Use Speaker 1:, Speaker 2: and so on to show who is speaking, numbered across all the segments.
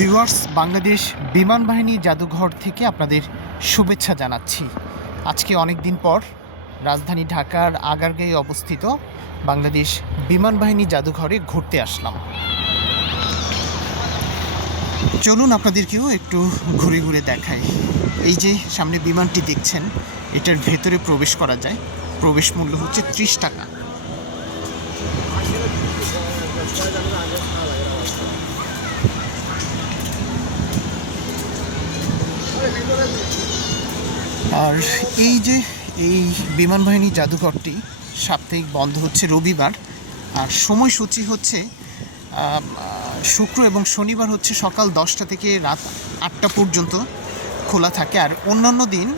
Speaker 1: Viewers Bangladesh বিমান বাহিনী জাদুঘর থেকে আপনাদের শুভেচ্ছা জানাচ্ছি। আজকে অনেক দিন পর রাজধানী ঢাকার আগারগাঁয়ে অবস্থিত বাংলাদেশ বিমান বাহিনী জাদুঘরে ঘুরতে আসলাম। চলুন আপনাদেরকেও একটু ঘুরে ঘুরে দেখাই। এই যে সামনে বিমানটি দেখছেন, এটার ভেতরে প্রবেশ করা যায়। প্রবেশ মূল্য হচ্ছে ত্রিশ টাকা। আর এই যে এই বিমান বাহিনী জাদুঘরটি সাপ্তাহিক বন্ধ হচ্ছে রবিবার, আর সময়সূচি হচ্ছে শুক্র এবং শনিবার হচ্ছে সকাল দশটা থেকে রাত আটটা পর্যন্ত খোলা থাকে। আর অন্যান্য দিন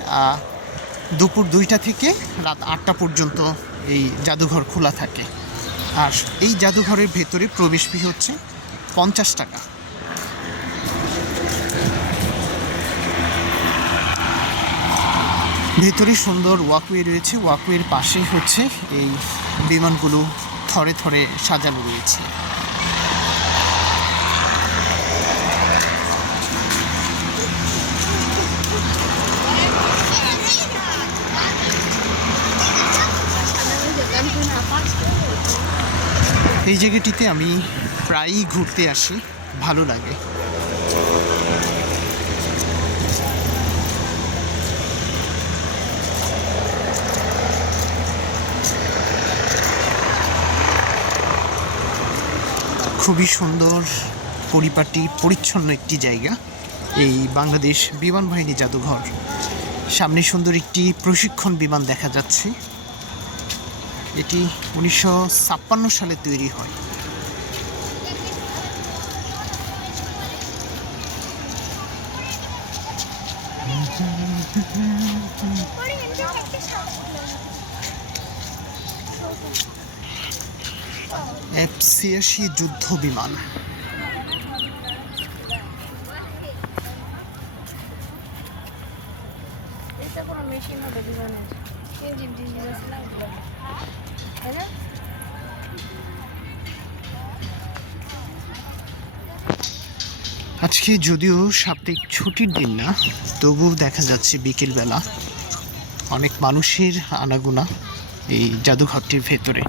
Speaker 1: দুপুর দুইটা থেকে রাত আটটা পর্যন্ত এই জাদুঘর খোলা থাকে। আর এই জাদুঘরের ভেতরে প্রবেশ ফি হচ্ছে পঞ্চাশ টাকা। ভেতরে সুন্দর ওয়াকওয়ে রয়েছে। ওয়াকওয়ের পাশেই হচ্ছে এই বিমানগুলো থরে থরে সাজানো রয়েছে। এই জায়গাটিতে আমি প্রায়ই ঘুরতে আসি, ভালো লাগে। খুবই সুন্দর পরিপাটি, পরিচ্ছন্ন একটি জায়গা। এই বাংলাদেশ বিমান বাহিনী জাদুঘর। সামনে সুন্দর একটি প্রশিক্ষণ বিমান দেখা যাচ্ছে। এটি উনিশশো ছাপ্পান্ন সালে তৈরি হয়। এফ ছিয়াশি যুদ্ধ বিমান আজকে যদিও সাপ্তাহিক ছুটির দিন না তবুও দেখা যাচ্ছে বিকেলবেলা অনেক মানুষের আনাগোনা এই জাদুঘরটির ভেতরে।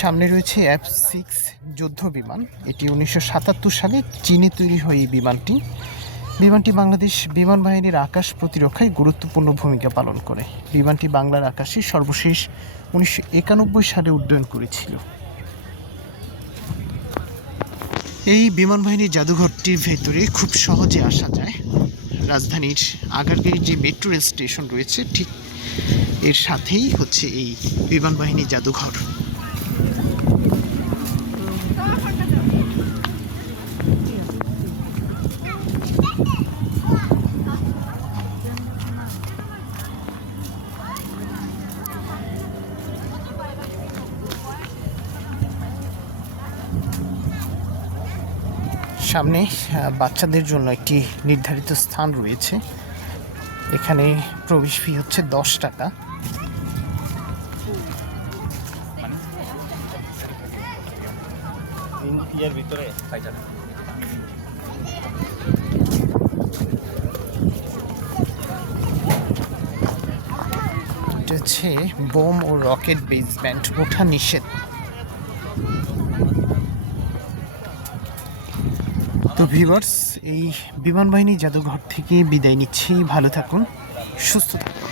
Speaker 1: সামনে রয়েছে এফ সিক্স যুদ্ধ বিমান। এটি উনিশশো সাতাত্তর সালে চীনে তৈরি হয় এই বিমানটি। বিমানটি বাংলাদেশ বিমান বাহিনীর আকাশ প্রতিরক্ষায় গুরুত্বপূর্ণ ভূমিকা পালন করে। বিমানটি বাংলার আকাশে সর্বশেষ উনিশশো একানব্বই সালে উড্ডয়ন করেছিল। এই বিমান বাহিনীর জাদুঘরটির ভেতরে খুব সহজে আসা যায়। রাজধানীর আগারগাঁয়ের যে মেট্রো রেল স্টেশন রয়েছে, ঠিক এর সাথেই হচ্ছে এই বিমান বাহিনী জাদুঘর। সামনে বাচ্চাদের জন্য একটি নির্ধারিত স্থান রয়েছে। এখানে প্রবেশ ফি হচ্ছে দশ টাকা।
Speaker 2: ইয়ের ভিতরে
Speaker 1: এটা হচ্ছে বোম ও রকেট বেসমেন্ট ওঠা নিষেধ। তো ভিভার্স এই বিমান বাহিনী জাদুঘর থেকে বিদায় নিচ্ছি। ভালো থাকুন, সুস্থ থাকুন।